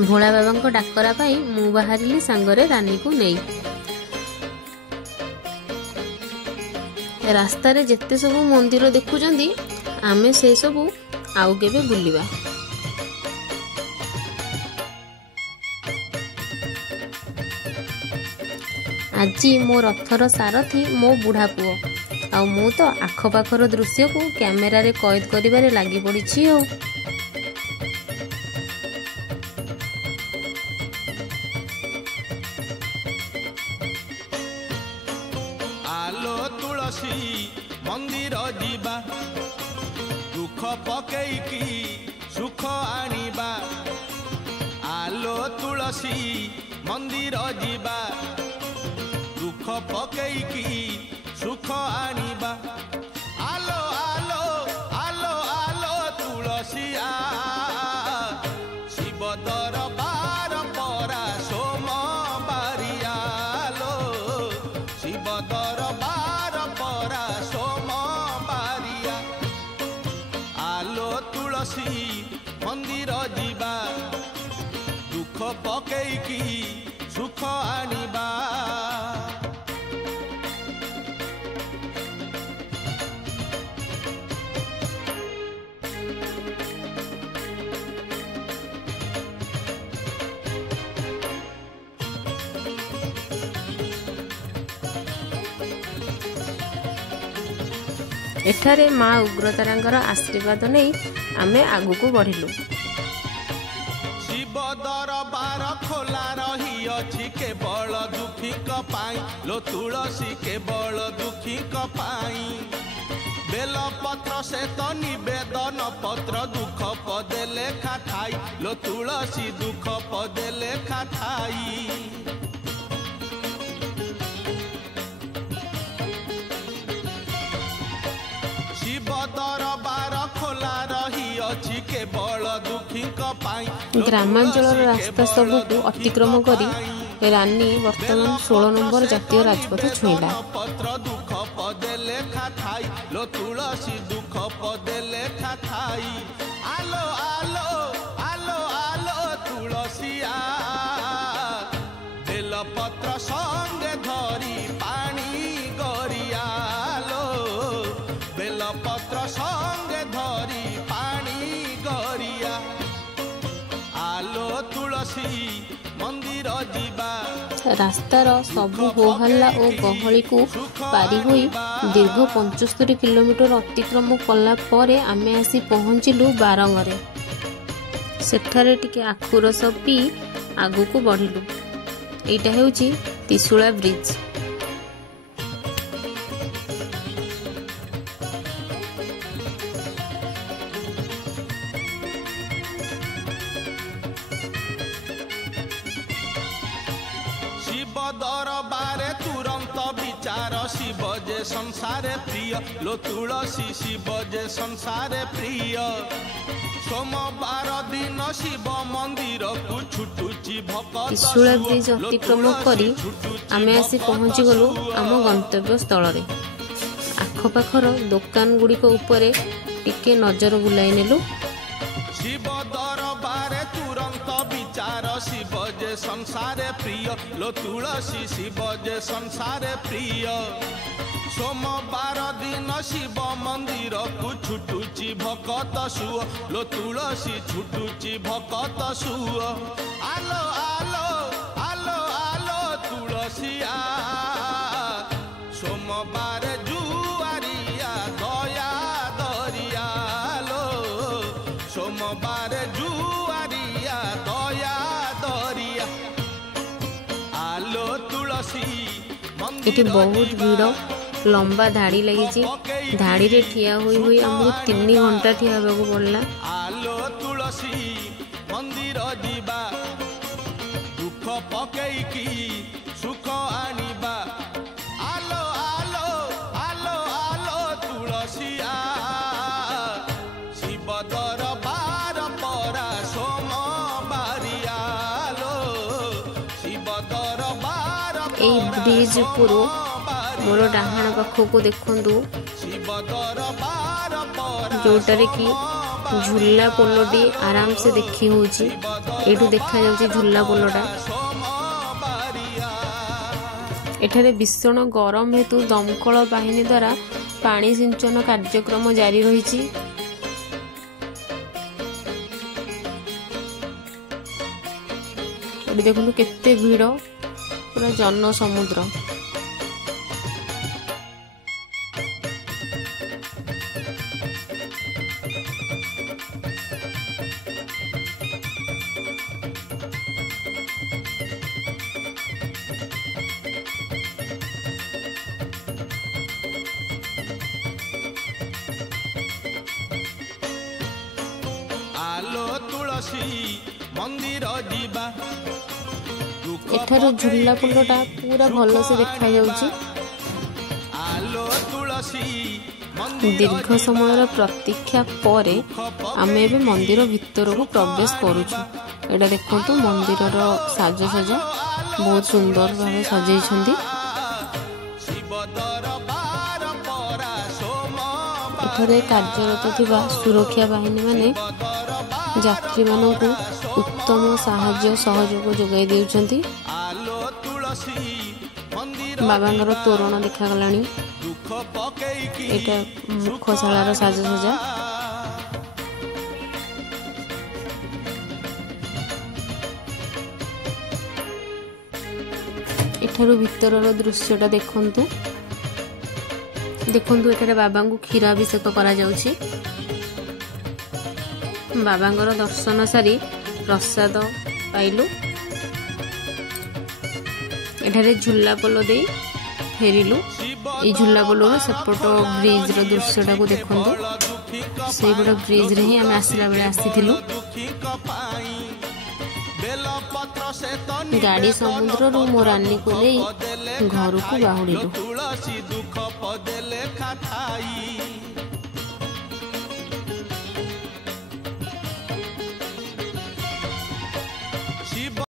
भोला बाबा को डाकरा पाई मु बाहरिली सांगरे रानी को नहीं। रास्ता रे जेते सब मंदिर देखुचंदी आमे से सब आउ केबे बुलिबा। आजी मो रथर सारथी मो बुढ़ा पुओ आ मु तो आखपाखर दृश्य को कैमेरा रे कैद करिबारे लागि पड़िछि। आलो तुलसी मंदिर जीवा दुख पकेइकी सुख आनिबा। आलो तुलसी मंदिर जीवा दुख पकेइकी सुख आनिबा। आलो आलो आलो आलो तुलसी आ शिव दरबार परा सोम बारियालो शिव दरबार परा सोम बारिया। आलो तुलसी मंदिर जीवा दुख पकेइकी सुख आनिबा। एठारे माँ उग्रतारांकर आशीर्वाद नहीं आमे आगु को बढ़िलु। शिव दरबार खोला रही अछि केवल दुखी पाई लो तुलसी केवल दुखी पाई। बेल पत्र से तो निवेदन पत्र दुख पदे लेखा थाई लो तुलसी दुख पदे लेखा थाई। दरबार खोला रही अछि केवल दुखी पाई। ग्रामांचल रास्ता सबको अतिक्रम करी रानी वर्तमान 16 नंबर जातीय राजपथ छुईला। पत्र दुख पदे लेखा थाई लो तुलसी दुख पदे लेखा थाई। आलो आलो आलो आलो तुलसी आ बेल पत्र संगे धरी पानी गरियालो बेल पत्र संगे धरी पानी गरिया। आलो तुलसी मंदिर जीवा। रास्तार सबु होहल्ला और गहली को पारी होई दीर्घ 75 किलोमीटर अतिक्रम कला परे आमे आसी पहुँचिलु बारंगरे। सेठारे टिके आखु रस पी आगु को बढ़िलु। एटा हेउची त्रिशूला ब्रिज। शिव दरबारे तुरंत विचार शिव जे संसारे प्रिय लो तुलसी शिव जे संसारे प्रिय। सोमवार दिन शिव मंदिर को छुटुची भक्त। त्रिशूला ब्रिज अतिक्रम करी आमे आसी पहुँची गलु आम गंतव्य स्थल रे। आखपाखर दुकान गुड़िक उपरे टिके नजर बुलाई नेलु। शिव दरबारे तुरंत विचार शिव जे संसारे प्रिय लो तुलसी शिव जे संसारे प्रिय। सोमवार दिन शिव मंदिर को छुटुची भक्त सुओ लो तुलसी छुटुची भक्त सुओ। आलो आलो आलो आलो तुलसी आ सोमवार जुआरिया दया दरिया लो सोमवार जुआरिया दया दरिया। आलो तुलसी एटी बहुत भीड़ लंबा धाड़ी लगी। धाड़ी रे ठिया हुई हुई हमको 3 घंटा ठिया होगा पड़ला। आलो तुलसी मंदिर जीवा दुख पकेइकी सुख आनिबा। आलो आलो आलो आलो तुलसी आ शिव दरबार परा सोम बारियालो शिव दरबार। ए ब्रिज पुरो मोर डाहाण पाखक देखंतु जोटारे कि झूला पोलोटी आराम से देखी होची। एठू देखा जाउची झुला पोलटा। एठारे भीषण गरम हेतु दमकल बाहिनी द्वारा पानी सिंचन कार्यक्रम जारी रही। देखु केते भीड़, पूरा जन समुद्र। आलो तुलसी मंदिर जीवा एठार झुला पोलटा पूरा भल से देखा जाउची। दीर्घ समय प्रतीक्षा परे आमे एबे मंदिर भितर को प्रवेश करूछु। एटा देखंतु मंदिर रो साजसजा बहुत सुंदर भावे सजाई छंदी। एठारे कार्यरत थिबा सुरक्षा बाहिनी माने यात्री मानकु उत्तम साहाय्य सहयोग जोगाई देउछंती। बाबांगर तोरण देखा गलानी। एटा मुखशालार साजसजा। एठारु भितरर दृश्यटा देखंतु। देखंतु एठारे बाबांकु क्षीराभिषेक करा जाउछि। बाबांगर दर्शन सारी प्रसाद पाइलु। एठारे झुला पोल दे फेरिलु। ए झुला पोल सेपट ब्रिज रो दृश्यटा को देखंतु। सेपट ब्रिज रे ही हम आसिला बेले आसीथिलु। गाड़ी समुद्र रो मोरानी को ले घर को बाहुड़िलु।